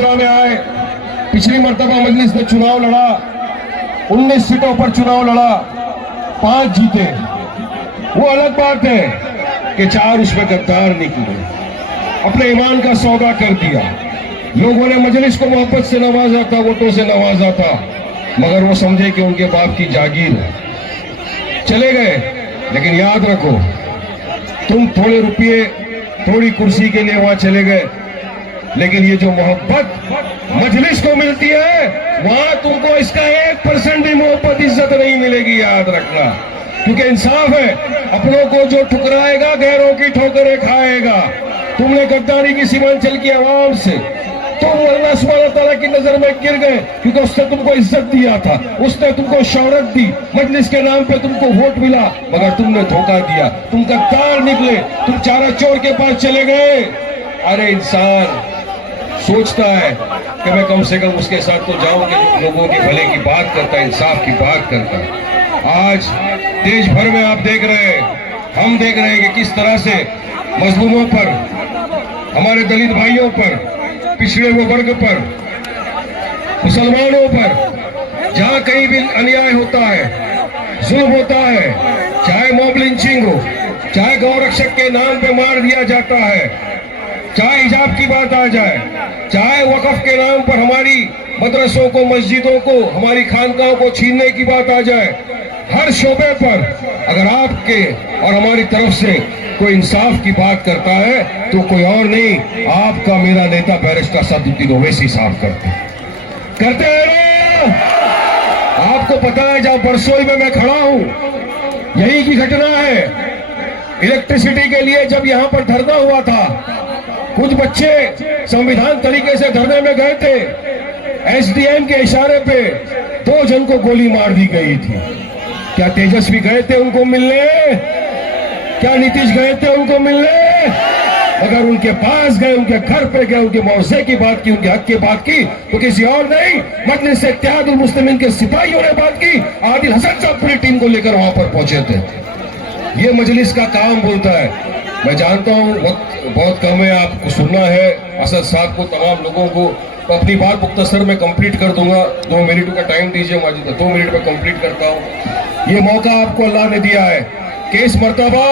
2015 में आए, पिछली मर्तबा मजलिस ने चुनाव लड़ा, 19 सीटों पर चुनाव लड़ा, 5 जीते। वो अलग बात है कि 4 उसमें गद्दार निकले, अपने ईमान का सौदा कर दिया। लोगों ने मजलिस को मोहब्बत से नवाजा था, वोटों से नवाजा था, मगर वो समझे कि उनके बाप की जागीर है, चले गए। लेकिन याद रखो, तुम थोड़े रुपये थोड़ी कुर्सी के लिए वहां चले गए, लेकिन ये जो मोहब्बत मजलिस को मिलती है, वहां तुमको इसका 1% भी मोहब्बत इज्जत नहीं मिलेगी, याद रखना। क्योंकि इंसाफ है, अपनों को जो ठुकराएगा गैरों की ठोकरें खाएगा। तुमने गद्दारी की सीमांचल की आवाम से, तुम अल्लाह सुब्हानहू व तआला की नजर में गिर गए, क्योंकि उसने तुमको इज्जत दिया था, उसने तुमको शौहरत दी, मजलिस के नाम पे तुमको वोट मिला, मगर तुमने धोखा दिया, तुम गद्दार निकले, तुम चारा चोर के पास चले गए। अरे इंसान सोचता है कि मैं कम से कम उसके साथ तो जाऊं कि लोगों के भले की बात करता है, इंसाफ की बात करता है। आज देश भर में आप देख रहे हैं, हम देख रहे हैं कि किस तरह से मजलूमों पर, हमारे दलित भाइयों पर, पिछड़े हुए वर्ग पर, मुसलमानों पर जहां कहीं भी अन्याय होता है, जुल्म होता है, चाहे मॉब लिंचिंग हो, चाहे गौरक्षक के नाम पे मार दिया जाता है, चाहे हिजाब की बात आ जाए, चाहे वक़्फ़ के नाम पर हमारी मदरसों को, मस्जिदों को, हमारी खानकाहों को छीनने की बात आ जाए, हर शोबे पर अगर आपके और हमारी तरफ से कोई इंसाफ की बात करता है तो कोई और नहीं, आपका मेरा नेता बैरिस्टर असदुद्दीन ओवैसी साफ करते हैं ना। आपको पता है, जहां बरसोई में मैं खड़ा हूं, यही की घटना है। इलेक्ट्रिसिटी के लिए जब यहां पर धरना हुआ था, कुछ बच्चे संविधान तरीके से धरने में गए थे, एसडीएम के इशारे पे 2 जन को गोली मार दी गई थी। क्या तेजस्वी गए थे उनको मिलने? क्या नीतीश गए थे उनको मिलने? अगर उनके पास गए, उनके घर पे गए, उनके मुआवजे की बात की, उनके हक की बात की, तो किसी और नहीं, मजलिस इत्तेहादुल मुस्लिमीन के सिपाहियों ने बात की। आदिल हसन साहब पूरी टीम को लेकर वहां पर पहुंचे थे। ये मजलिस का काम बोलता है। मैं जानता हूं वक्त बहुत कम है, आपको सुनना है असद साहब को, तमाम लोगों को, तो अपनी बात मुख्तसर में कंप्लीट कर दूंगा। 2 मिनट का टाइम दीजिए माजिद, 2 मिनट में कंप्लीट करता हूं। ये मौका आपको अल्लाह ने दिया है कि इस मर्तबा